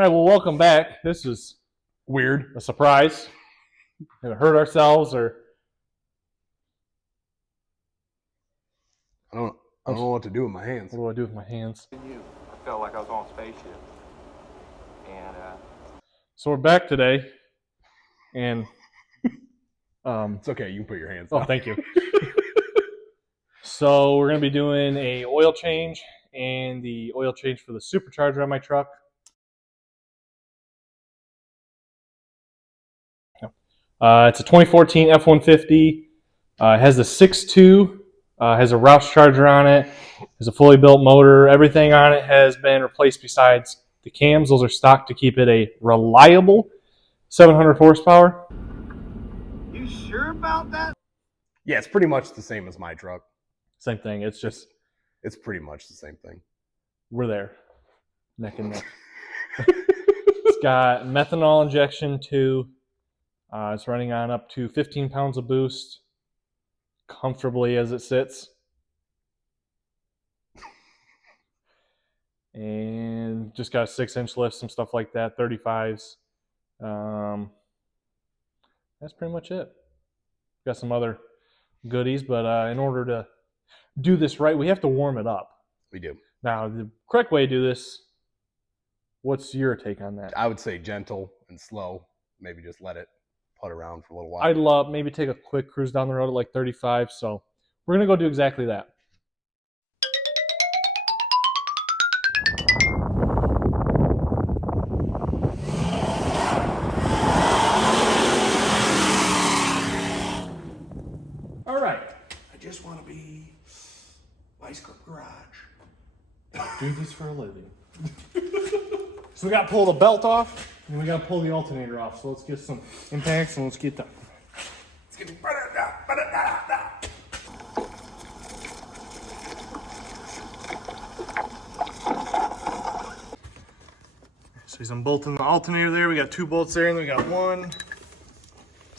All right, well, welcome back. This is weird, a surprise. Gonna hurt ourselves or I don't know what to do with my hands. what do I do with my hands? I felt like I was on a spaceship. And So we're back today, and It's okay, you can put your hands down. oh, thank you. So we're gonna be doing a oil change and the oil change for the supercharger on my truck. It's a 2014 F-150. It has the 6.2, has a Roush charger on it, has a fully built motor. Everything on it has been replaced besides the cams. Those are stock to keep it a reliable 700 horsepower. you sure about that? Yeah, it's pretty much the same as my truck. Same thing. It's just, It's pretty much the same thing. we're there, neck and neck. It's got methanol injection too. It's running on up to 15 pounds of boost comfortably as it sits. And just got a 6-inch lift, some stuff like that, 35s. That's pretty much it. Got some other goodies, but in order to do this right, we have to warm it up. We do. Now, the correct way to do this, what's your take on that? I would say gentle and slow. Maybe just let it putt around for a little while. I'd love maybe take a quick cruise down the road at like 35, so we're going to go do exactly that. All right. I just want to be Vice Grip Garage. Do this for a living. So we got to pull the belt off, and we got to pull the alternator off. So let's get some impacts, and let's get done. It's gonna be da. So he's unbolting the alternator there. We got 2 bolts there, and we got 1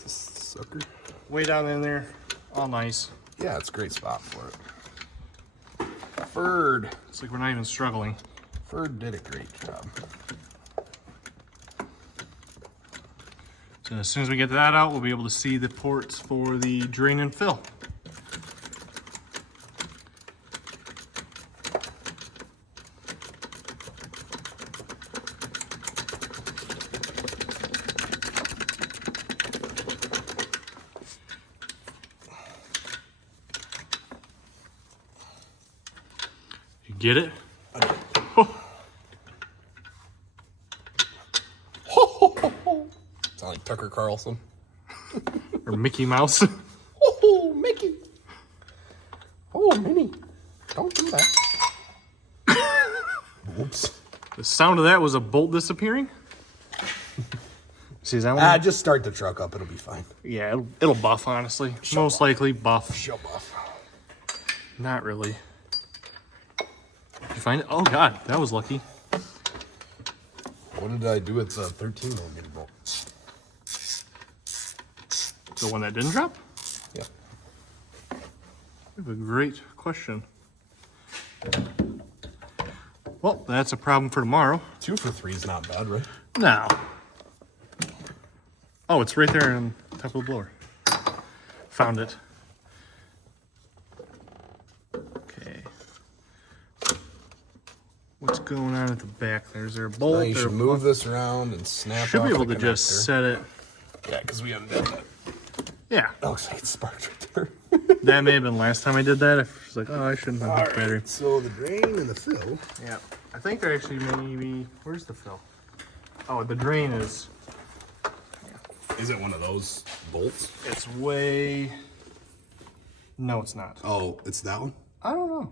This sucker. way down in there. All nice. Yeah, it's a great spot for it. Ferd. It's like we're not even struggling. Ferd did a great job. So as soon as we get that out, we'll be able to see the ports for the drain and fill. You get it? Sound like Tucker Carlson. Or Mickey Mouse. Oh, Mickey. Oh, Minnie. Don't do that. Whoops. The sound of that was a bolt disappearing. See, is that one? Just start the truck up. It'll be fine. Yeah, it'll buff, honestly. Most likely buff. Show off. Not really. Did you find it? Oh, God, that was lucky. What did I do with the 13 millimeter bolt? The one that didn't drop? Yeah. I have a great question. Well, that's a problem for tomorrow. 2 for 3 is not bad, right? No. Oh, it's right there on top of the blower. Found it. Okay. What's going on at the back there? Is there a bolt? Now you or should move this around and snap Should off be able the to just connector. set it. Yeah, because we undid that. Yeah. That looks like it sparked right there. That may have been last time I did that. I was like, oh, I shouldn't have this battery. So the drain and the fill. Yeah. I think they're actually maybe. Where's the fill? Oh, the drain is. Is it one of those bolts? It's way. No, it's not. Oh, it's that one? I don't know.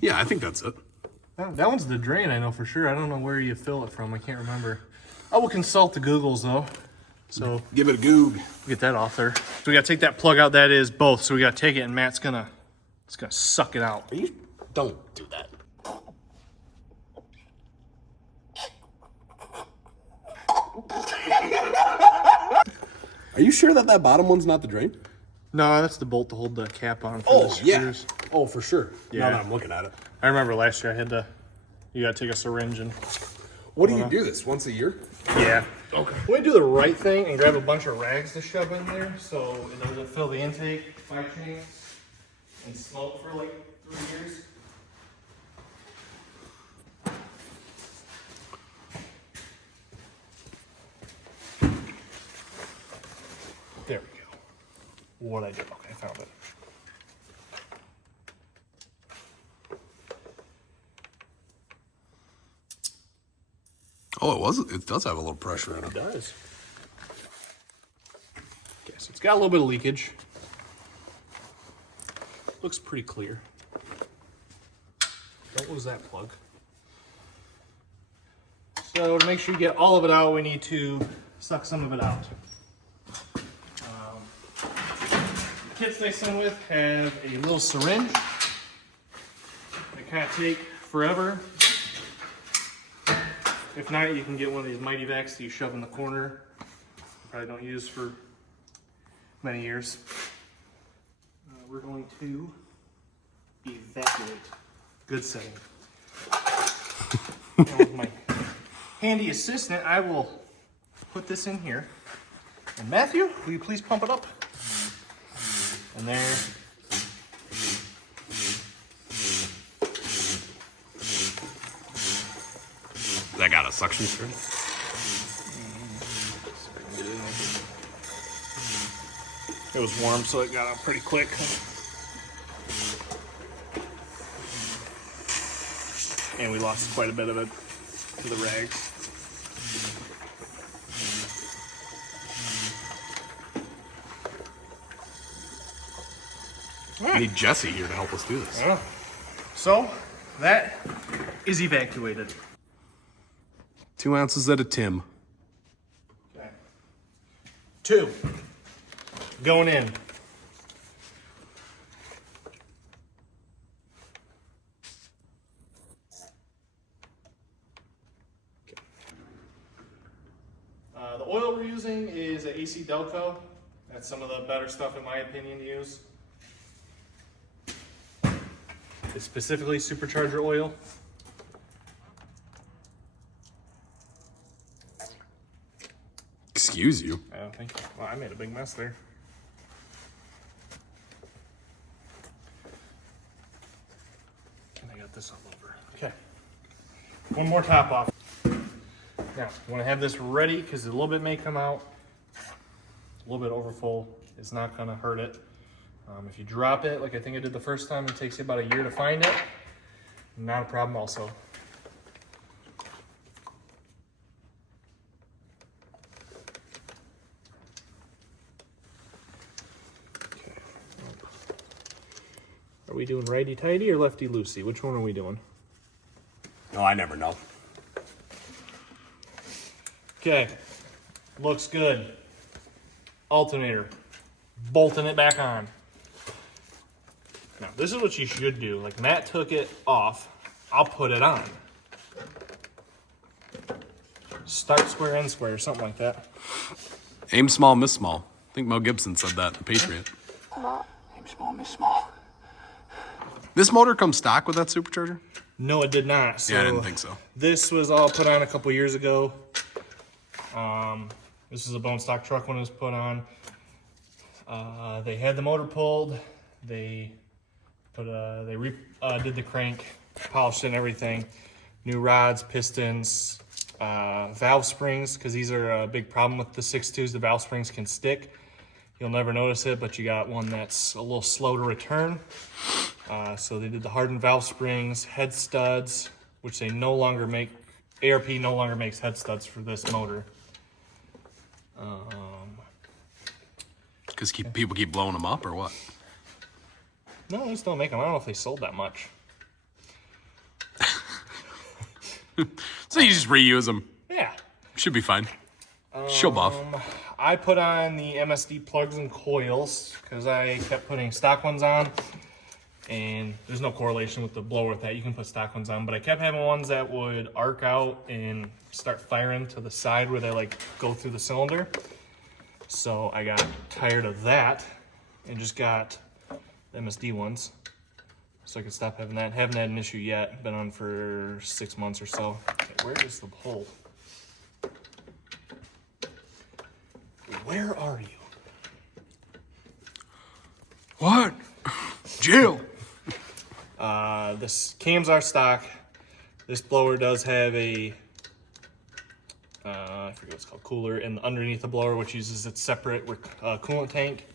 Yeah, I think that's it. That one's the drain, I know for sure. I don't know where you fill it from. I can't remember. I will consult the Googles though. So Give it a goog. get that off there. So we gotta take that plug out. That is both. So we gotta take it, and Matt's gonna suck it out. You don't do that. Are you sure that that bottom one's not the drain? No, that's the bolt to hold the cap on for Oh, the yeah. screws. Oh, for sure. Yeah. Now that I'm looking at it. I remember last year I had to. You gotta take a syringe and What do you do this once a year? Yeah. Okay. We do the right thing and grab a bunch of rags to shove in there so it doesn't fill the intake by chance and smoke for like 3 years. There we go. What'd I do? Okay, I found it. Oh, it does have a little pressure in it. It does. Okay, so it's got a little bit of leakage. Looks pretty clear. Don't lose that plug. So to make sure you get all of it out, we need to suck some of it out. The kits they send with have a little syringe. They kind of take forever. If not, you can get one of these Mighty Vacs that you shove in the corner. Probably don't use for many years. We're going to evacuate. Good setting. And with my handy assistant, I will put this in here. And Matthew, will you please pump it up? And there. That got a suction string. It was warm, so it got out pretty quick. And we lost quite a bit of it to the rags. We need Jesse here to help us do this. Yeah. So, that is evacuated. 2 ounces at a Tim. Okay. 2. Going in. The oil we're using is a AC Delco. That's some of the better stuff in my opinion to use. It's specifically Supercharger oil. Excuse you. I don't think. Well, I made a big mess there. And I got this all over. Okay. One more top off. Now, you want to have this ready because a little bit may come out. A little bit overfull. It's not going to hurt it. If you drop it, like I think I did the first time, it takes you about a year to find it. Not a problem also. Okay. Are we doing righty-tighty or lefty-loosey? Which one are we doing? No, I never know. Okay. Looks good. Alternator. Bolting it back on. Now, this is what you should do. Like, Matt took it off. I'll put it on. Start square, end square, or something like that. Aim small, miss small. I think Mel Gibson said that in The Patriot. Aim small, miss small. This motor comes stock with that supercharger? No, it did not. So Yeah, I didn't think so. This was all put on a couple years ago. This is a bone stock truck when it was put on. They had the motor pulled. They did the crank, polished it and everything. New rods, pistons, valve springs, because these are a big problem with the 6.2s. The valve springs can stick. You'll never notice it, but you got one that's a little slow to return. So they did the hardened valve springs, head studs, which they no longer make. ARP no longer makes head studs for this motor. Because people keep blowing them up or what? No, they just don't make them. I don't know if they sold that much. So you just reuse them. Yeah. Should be fine. Show buff. I put on the MSD plugs and coils because I kept putting stock ones on, and there's no correlation with the blower with that. You can put stock ones on, but I kept having ones that would arc out and start firing to the side where they like go through the cylinder. So I got tired of that and just got the MSD ones. so I can stop having that. Haven't had an issue yet. Been on for 6 months or so. Okay, where is the hole? Where are you? What? Jill. This cams are stock. This blower does have a I forget what it's called, cooler in underneath the blower, which uses its separate coolant tank.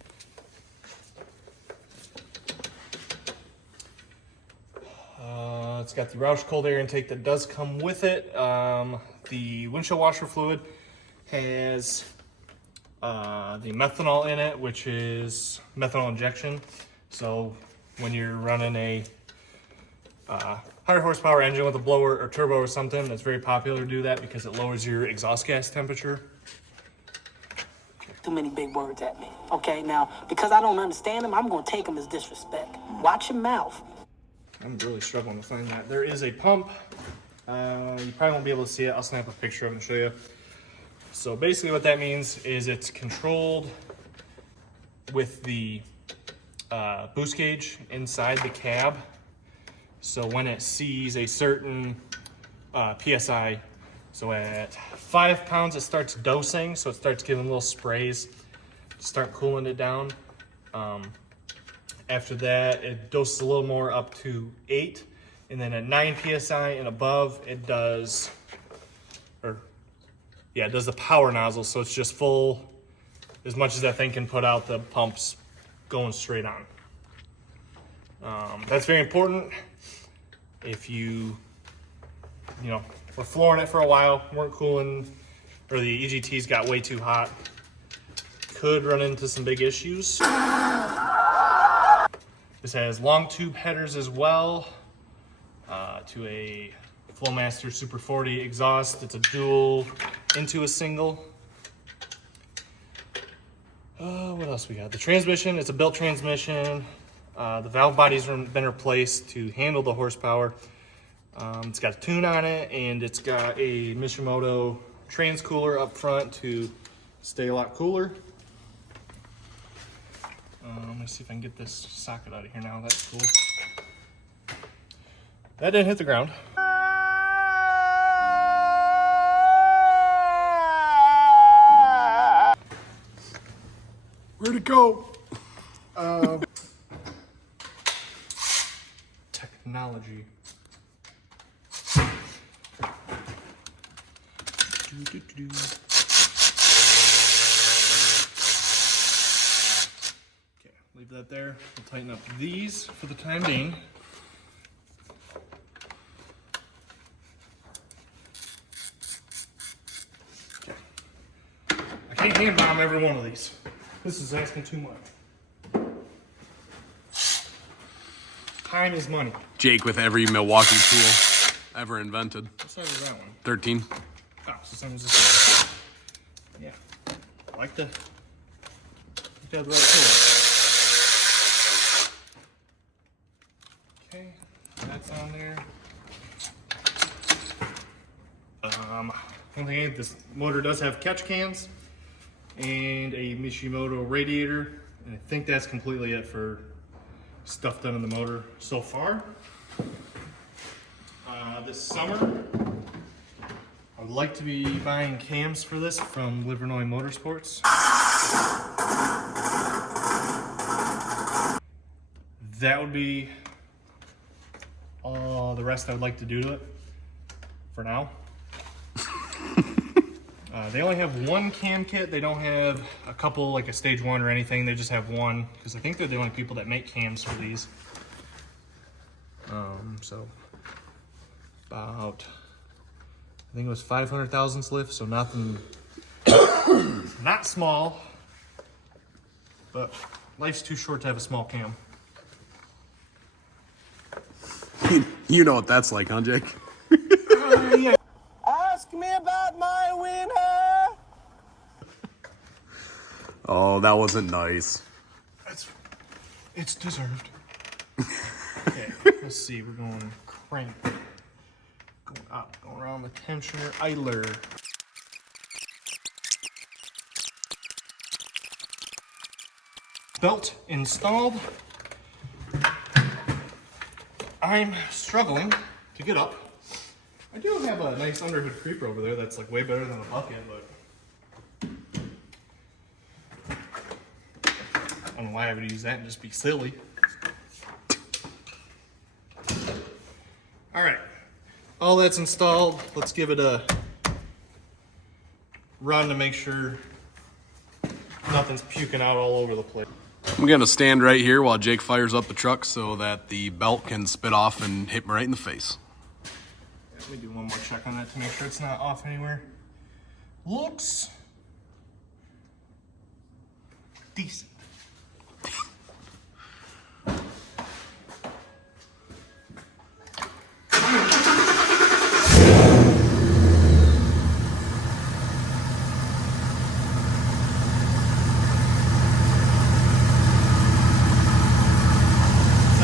It's got the Roush cold air intake that does come with it. The windshield washer fluid has the methanol in it, which is methanol injection. So when you're running a higher horsepower engine with a blower or turbo or something, it's very popular to do that because it lowers your exhaust gas temperature. Too many big words at me. Okay, now, because I don't understand them, I'm going to take them as disrespect. Watch your mouth. I'm really struggling to find that. There is a pump. You probably won't be able to see it. I'll snap a picture of it and show you. So basically what that means is it's controlled with the boost gauge inside the cab. So when it sees a certain PSI, so at 5 pounds it starts dosing, so it starts giving little sprays to start cooling it down. After that, it doses a little more up to 8, and then at 9 PSI and above, it does, it does the power nozzle, so it's just full, as much as that thing can put out, the pump's going straight on. That's very important. If you were flooring it for a while, weren't cooling, or the EGTs got way too hot, could run into some big issues. This has long tube headers as well, to a Flowmaster Super 40 exhaust. It's a dual into a single. What else we got? The transmission, it's a built transmission. The valve body's been replaced to handle the horsepower. It's got a tune on it, and it's got a Mishimoto trans cooler up front to stay a lot cooler. Let me see if I can get this socket out of here now. That's cool. That didn't hit the ground. Where'd it go? Technology. Okay, leave that there. We'll tighten up these for the time being. Okay. I can't hand bomb every one of these. This is asking too much. Time is money. Jake with every Milwaukee tool ever invented. What size is that one? 13. Oh, so same as this one. Yeah. I like to have the right tool. Okay, that's on there. One thing, this motor does have catch cans and a Mishimoto radiator, and I think that's completely it for stuff done in the motor so far. This summer, I would like to be buying cams for this from Livernois Motorsports. That would be all the rest I would like to do to it for now. They only have one cam kit. They don't have a couple, like a stage 1 or anything. They just have one, because I think they're the only people that make cams for these. So about, I think it was 500 thousandths lift, so nothing, not small, but life's too short to have a small cam. You know what that's like, huh, Jake? Yeah. Ask me about my winner. Oh, that wasn't nice. It's deserved. Okay, let's see, we're going crank. Going up, going around the tensioner idler. Belt installed. I'm struggling to get up. I do have a nice underhood creeper over there that's like way better than a bucket, but I don't know why I would use that and just be silly. All right, all that's installed. Let's give it a run to make sure nothing's puking out all over the place. I'm going to stand right here while Jake fires up the truck so that the belt can spit off and hit me right in the face. Let me do one more check on that to make sure it's not off anywhere. Looks decent.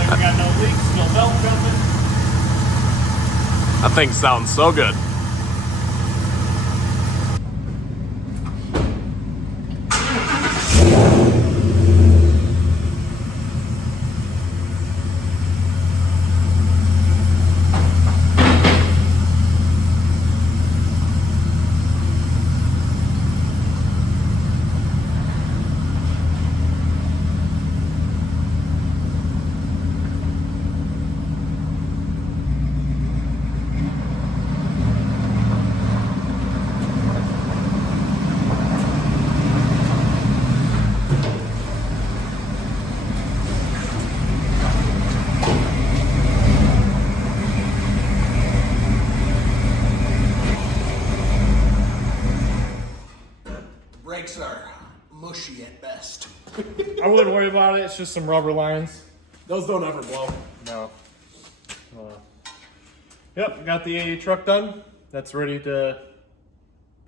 We got no leaks, no belt jumping. That thing sounds so good. Brakes are mushy at best. I wouldn't worry about it. It's just some rubber lines. Those don't ever blow. No. Yep, got the truck done. That's ready to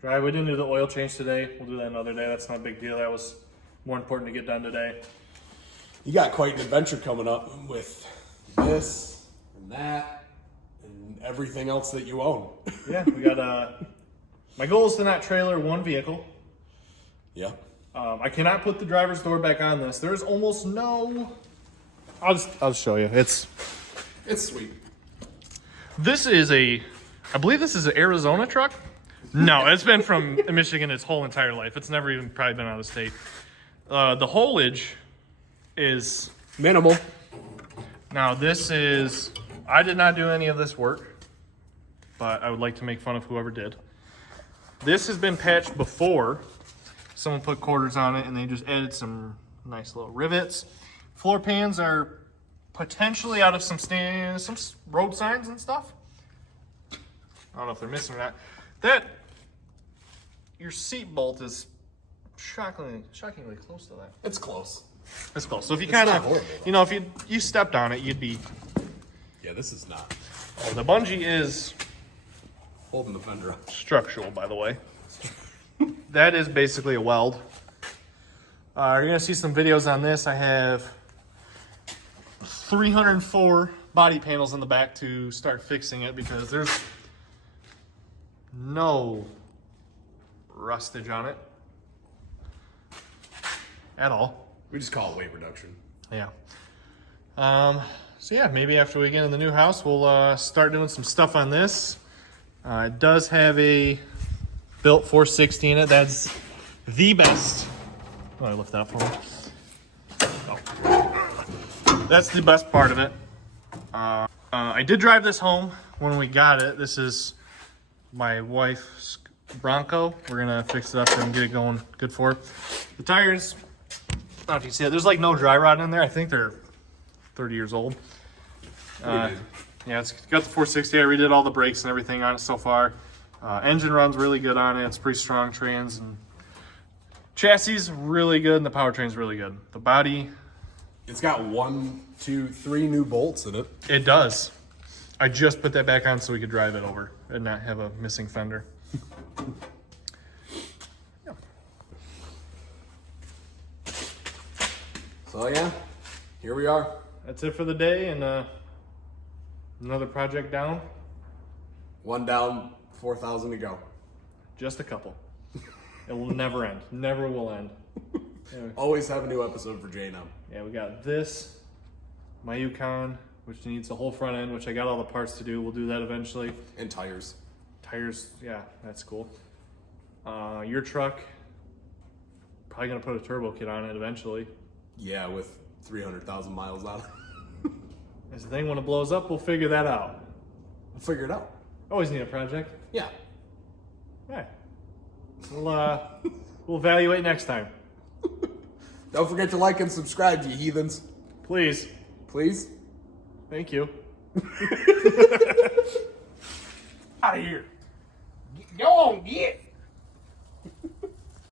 drive. We didn't do the oil change today. We'll do that another day. That's not a big deal. That was more important to get done today. You got quite an adventure coming up with this and that and everything else that you own. Yeah, we got my goal is to not trailer one vehicle. Yeah. I cannot put the driver's door back on this. There's almost no. I'll show you. It's sweet. This is I believe this is an Arizona truck. No, it's been from Michigan its whole entire life. It's never even probably been out of the state. The haulage is Minimal. now. This is. I did not do any of this work, but I would like to make fun of whoever did. This has been patched before. Someone put quarters on it and they just added some nice little rivets. Floor pans are potentially out of some road signs and stuff. I don't know if they're missing or not. Your seat bolt is shockingly close to that. It's close. It's close. So if you not kind of, horrible, if you stepped on it, you'd be. Yeah, this is not. Oh, the bungee is Holding the fender up. structural, by the way. That is basically a weld. You're gonna see some videos on this. I have 304 body panels in the back to start fixing it because there's no rustage on it at all. We just call it weight reduction. Yeah. So yeah, maybe after we get in the new house, we'll start doing some stuff on this. It does have a built 460 in it. That's the best. Oh, I lift that up for me. Oh. That's the best part of it. I did drive this home when we got it. This is my wife's Bronco. We're gonna fix it up and get it going good for it. The tires, I don't know if you see it. There's like no dry rot in there. I think they're 30 years old. Yeah, it's got the 460. I redid all the brakes and everything on it so far. Engine runs really good on it. It's pretty strong trans and chassis really good, and the powertrain's really good. The body, It's got 1, 2, 3 new bolts in it. it does. I just put that back on so we could drive it over and not have a missing fender. Yeah. So yeah, here we are. That's it for the day, and another project down. One down, 4,000 to go. Just a couple. It will never end. Never will end. Always have a new episode for J&M. Yeah, we got this, my Yukon, which needs the whole front end, which I got all the parts to do. We'll do that eventually. And tires. Tires, yeah, that's cool. Your truck, probably gonna put a turbo kit on it eventually. Yeah, with 300,000 miles on it. As the thing, when it blows up, we'll figure that out. We'll figure it out. Always need a project. Yeah. Yeah. We'll evaluate next time. Don't forget to like and subscribe, you heathens. Please. Please? Thank you. Out of here. Go on, get.